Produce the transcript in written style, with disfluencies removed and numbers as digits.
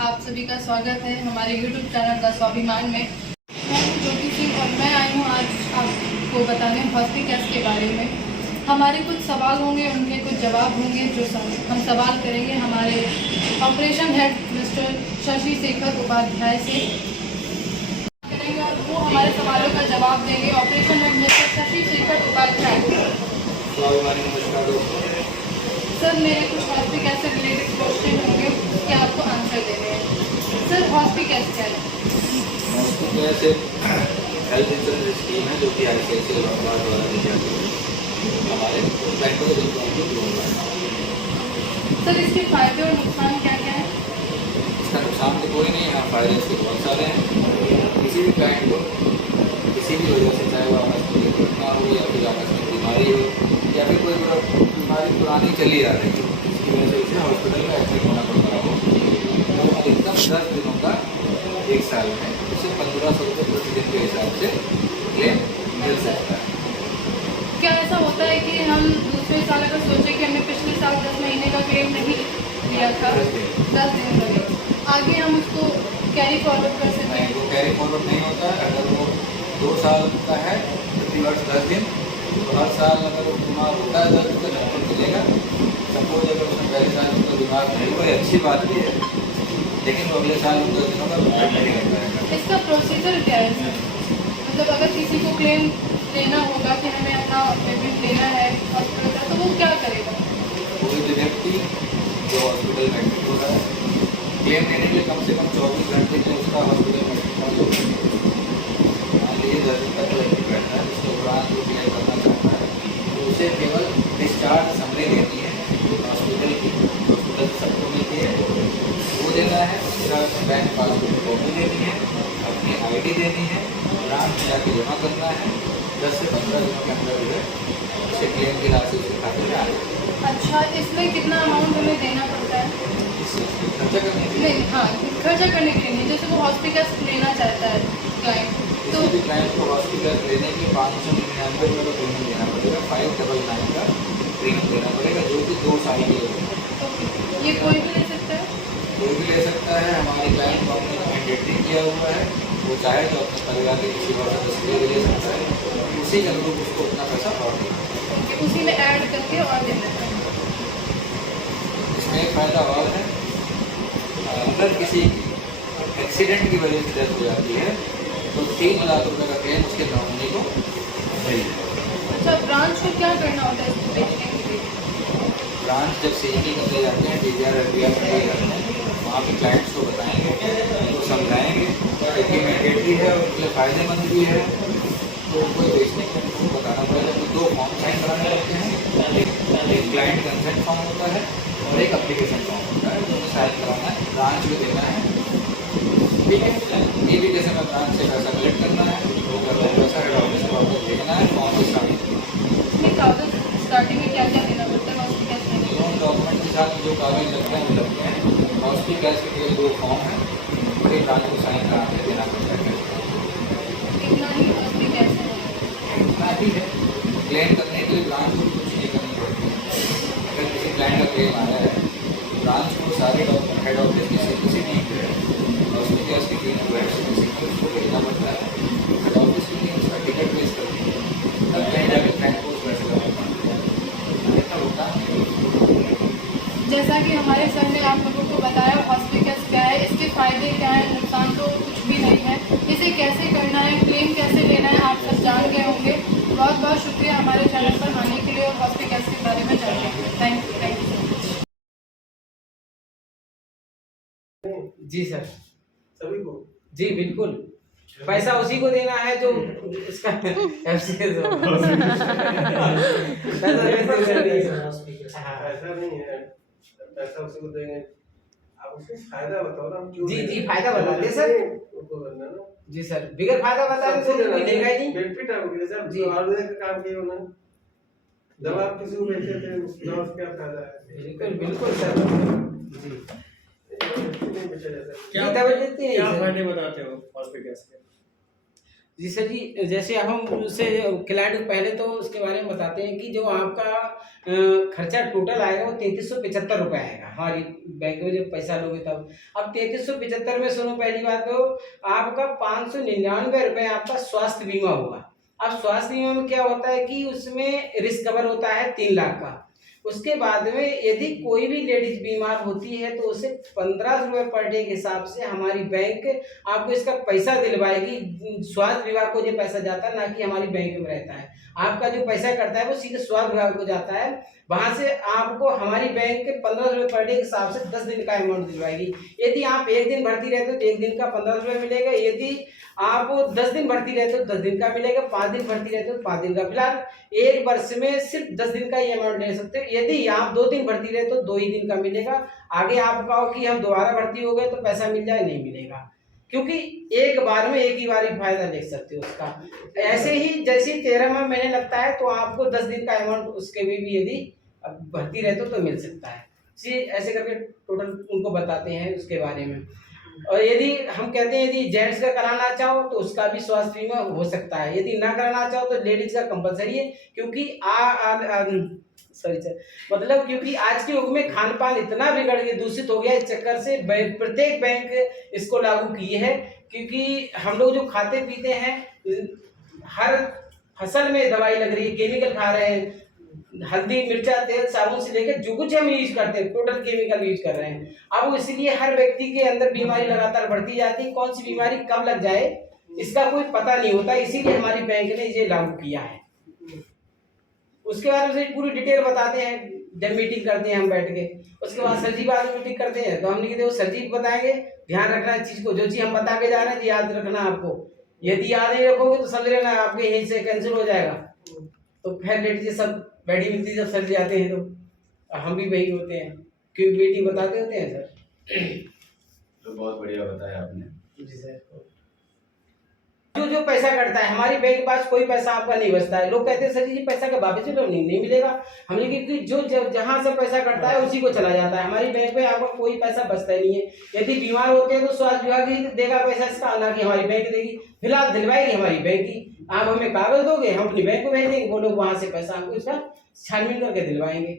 आप सभी का स्वागत है हमारे YouTube चैनल द स्वाभिमान में। मैं हूं ज्योति सिंह और मैं आई हूं आज आपको बताने हॉस्पिकैस के बारे में। हमारे कुछ सवाल होंगे, उनके कुछ जवाब होंगे जो हम सवाल करेंगे हमारे operation head mister Shashi Shekhar Upadhyay से करेंगे और वो हमारे सवालों का जवाब देंगे। Operation head mister Shashi Shekhar Upadhyay. Sir, मेरे कुछ हॉस्पिकैस से रिलेटेड क्वेश्चन होंगे, उसके आपको आंसर देने हैं। सर, हॉस्पिकैस क्या है? हॉस्पिकैस एक हेल्थ इंश्योरेंस स्कीम है जो कि ICICI लोम्बार्ड द्वारा दी जाती है हमारे बैंकों के लोन। सर, इसके फायदे और नुकसान क्या क्या है? इसका नुकसान तो कोई नहीं है, फायदे इसके बहुत सारे हैं। किसी भी क्लाइंट को किसी भी वजह से, चाहे वो आकस्मिक दुर्घटना हो या फिर आकस्मिक बीमारी हो या फिर कोई बीमारी पुरानी चली आ रही हो, इसकी वजह से उसे हॉस्पिटल में एडमिट होना पड़ता हो, तो अधिकतम 10 दिनों का एक साल में उसे 1500 रुपये प्रतिदिन के हिसाब से क्लेम मिल सकता है। क्या ऐसा होता है कि हम दूसरे साल अगर सोचें कि हमने पिछले साल 10 महीने का क्लेम नहीं लिया था, 10 दिन लगे, आगे हम उसको कैरी फॉरवर्ड कर सकते हैं? वो कैरी फॉरवर्ड नहीं होता है। अगर वो 2 साल का है प्रति वर्ष 10 दिन, तो हर साल अगर वो बीमार होता है 10 दिन का नंबर मिलेगा। सपोज अगर उसने पहले साल उसका बीमार नहीं हुआ, अच्छी बात भी है, लेकिन वो अगले साल 10 दिनों का पेमेंट नहीं कर पाएगा। इसका प्रोसीजर क्या है सर? मतलब अगर किसी को क्लेम लेना होगा कि हमें अपना पेमेंट लेना है हॉस्पिटल का, तो वो क्या करेगा? कोई भी व्यक्ति जो हॉस्पिटल में एडमिट हो रहा है, क्लेम लेने के लिए कम से कम 24 घंटे के उसका हॉस्पिटल में एडमिट होगा। मान लीजिए 10 दिन का जो एडमिट रहता है, उसके दौरान जो क्लेम करना चाहता है तो उसे केवल डिस्चार्ज समरी देनी है हॉस्पिटल की, हॉस्पिटल से सबको मिलती है, वो देना है। उसके साथ बैंक पासबुक कॉपी देनी है, अपनी ID देनी है, ब्रांच में जाके जमा करना है। 10 से 15 दिनों के अंदर जो है उसे क्लेम की राशि उसके खाते में आ जाएगी। अच्छा, इसमें कितना अमाउंट हमें देना पड़ता है? खर्चा करने के लिए नहीं, हाँ, खर्चा करने के लिए नहीं। जैसे वो हॉस्पिकैस लेना चाहता है क्लाइंट, तो किसी भी क्लाइंट को हॉस्पिटल लेने के 599 रुपये का प्रीमियम देना पड़ेगा। 599 का प्रीमियम देना पड़ेगा, जो कि 2 साल के लिए। ये कोई भी ले सकता है? कोई भी ले सकता है। हमारे क्लाइंट को हमने मैंडेटरी किया हुआ है, वो चाहे तो अपने परिवार के किसी और सदस्य के लिए ले सकता है, उसी के अनुरूप उसको अपना पैसा और देना। उसी में ऐड करके और देना है। इसमें एक फ़ायदा और है, अगर किसी एक्सीडेंट की वजह से डेथ हो जाती है तो 3 लाख रुपये का क्लेम उसके नॉमिनी को मिल जाएगा। अच्छा, ब्रांच को क्या करना होता है इसको बेचने के लिए? ब्रांच जब CET करने जाते हैं, DGR RBR करने जाते हैं, वहाँ पे क्लाइंट्स को बताएंगे, उनको समझाएंगे, क्योंकि मैंडेटरी है और उनके लिए फ़ायदेमंद भी है, तो कोई बेचने के लिए उनको बताना पड़ेगा। तो 2 फॉर्म साइन कराने रहते हैं, एक क्लाइंट कंसेंट फॉर्म होता है और एक एप्लीकेशन फॉर्म होता है, दोनों साइन कराना है, ब्रांच को देना है। ठीक है, इन्विटेशन में ब्रांच से पैसा कलेक्ट करना है, वो करना है, पैसा हेड ऑफिस को वापस भेजना है, फॉर्म को साइन करना है। इसमें कागज स्टार्टिंग में क्या क्या देना पड़ता है हॉस्पिकैस में? लोन डॉक्यूमेंट के साथ जो कागज लगते हैं वो लगते हैं। हॉस्पिकैस के लिए 2 फॉर्म है, बड़े ब्रांच को साइन करा के देना पड़ता है। इतना ही हॉस्पिकैस है? इतना ही है। क्लेम करने के लिए ब्रांच को कुछ नहीं करनी पड़ती है। अगर किसी क्लाइंट का क्लेम आया है, ब्रांच को सारे डॉक्यूमेंट हेड ऑफिस की सिग्नेचर नहीं है, हॉस्पिटल की टीम को उसको भेजना पड़ता है, हेड ऑफिस की टीम उसका टिकट पेश करती है, तब कहीं जाकर क्लाइंट को उस पैसे का भुगतान करना है। इतना भुगतान जैसा कि हमारे सर ने आप लोगों को बताया हॉस्पिकैस क्या है, इसके फायदे क्या हैं, नुकसान तो कुछ भी नहीं है, इसे कैसे करना है, क्लेम कैसे लेना है, आप सब जान गए होंगे। बहुत बहुत शुक्रिया हमारे चैनल पर आने के लिए और हॉस्पिकैस के बारे में जानने के लिए। Thank you so much. जी सर, सभी को जी बिल्कुल। पैसा उसी को देना है जो इसका FCS हो। ऐसा नहीं है, पैसा उसी को देंगे। आप उसका फायदा बताओ ना, हम क्यों जी दें? जी, फायदा बताते सर। उसको करना ना, जी सर, बिगर फायदा बताते तो कोई लेगा ही नहीं। बेनिफिट आपको जैसे जी। आप आलू का काम किए हो ना, जब आप किसी को बेचते थे उस दवा से क्या फायदा है? बिल्कुल बिल्कुल सर। जी नहीं बेचा जाता। क्या फायदे बताते हैं क्या फायदे बताते हो हॉस्पिकैस के? जी सर जी, जैसे अब हम उससे क्लाइंट को पहले तो उसके बारे में बताते हैं कि जो आपका खर्चा टोटल आएगा वो 3375 रुपये आएगा हमारी बैंक में जब पैसा लोगे तब। अब 3375 में सुनो, पहली बात तो आपका 599 रुपये आपका स्वास्थ्य बीमा होगा। अब स्वास्थ्य बीमा में क्या होता है कि उसमें रिस्क कवर होता है 3 लाख का। उसके बाद में यदि कोई भी लेडीज बीमार होती है तो उसे 1500 रुपये पर डे के हिसाब से हमारी बैंक आपको इसका पैसा दिलवाएगी। स्वास्थ्य विभाग को जो पैसा जाता है, ना कि हमारी बैंक में रहता है। आपका जो पैसा करता है वो सीधे स्वास्थ्य विभाग को जाता है। वहां से आपको हमारी बैंक 1500 रुपये पर डे के हिसाब से 10 दिन का अमाउंट दिलवाएगी। यदि आप 1 दिन भर्ती रहते हो तो 1 दिन का 1500 रुपये मिलेगा। यदि आप 10 दिन भर्ती रहते हो 10 दिन का मिलेगा। 5 दिन भर्ती रहते हो तो 5 दिन का। फिलहाल 1 वर्ष में सिर्फ 10 दिन का ही अमाउंट ले सकते हो। यदि आप 2 दिन भर्ती रहे तो 2 ही दिन का मिलेगा। आगे आप कहो कि हम दोबारा भर्ती हो गए तो पैसा मिल जाए, नहीं मिलेगा, क्योंकि एक बार में एक ही बार ही फायदा ले सकते हो उसका। ऐसे ही जैसे 13वां महीने लगता है तो आपको 10 दिन का अमाउंट उसके भी यदि भर्ती रहते हो तो मिल सकता है। ऐसे करके टोटल उनको बताते हैं उसके बारे में। और यदि हम कहते हैं यदि जेंट्स का कराना चाहो तो उसका भी स्वास्थ्य बीमा हो सकता है। यदि ना कराना चाहो तो लेडीज का कंपलसरी है, क्योंकि मतलब क्योंकि आज के युग में खान पान इतना बिगड़ गया, दूषित हो गया, इस चक्कर से प्रत्येक बैंक इसको लागू किए है। क्योंकि हम लोग जो खाते पीते हैं, हर फसल में दवाई लग रही है, केमिकल खा रहे हैं। हल्दी, मिर्चा, तेल, साबुन से लेकर जो कुछ हम यूज करते हैं टोटल केमिकल यूज कर रहे हैं। अब इसलिए हर व्यक्ति के अंदर बीमारी लगातार बढ़ती जाती है। कौन सी बीमारी कब लग जाए इसका कोई पता नहीं होता, इसीलिए हमारी बैंक ने ये लागू किया है। उसके बाद में पूरी डिटेल बताते हैं जब मीटिंग करते हैं हम बैठ के। उसके बाद सर जी बाद में मीटिंग करते हैं तो हमने कहते वो सर जी बताएंगे, ध्यान रखना इस चीज को, जो चीज हम बता के जा रहे हैं याद रखना आपको। यदि याद नहीं रखोगे तो समझ लेना आपके यहीं से कैंसिल हो जाएगा। तो फिर लेडीज सब बैठी मिलती जब सर जी आते हैं तो हम भी वही होते हैं, क्योंकि मीटिंग बताते होते हैं सर। तो बहुत बढ़िया बताया आपने। जी सर। जो पैसा कटता है हमारी बैंक के पास कोई पैसा आपका नहीं बचता है। लोग कहते हैं सर जी पैसा का वापस नहीं मिलेगा। हमने कि जो जहां से पैसा कटता है उसी को चला जाता है। हमारी बैंक में आपका कोई पैसा बचता ही नहीं है। यदि बीमार होते हैं तो स्वास्थ्य विभाग ही देगा पैसा इसका, ना कि हमारी बैंक देगी। फिलहाल दिलवाएगी हमारी बैंक ही। आप हमें कागज दोगे, हम अपनी बैंक को भेज देंगे, वो लोग वहां से पैसा आपको इसका छानबीन करके दिलवाएंगे।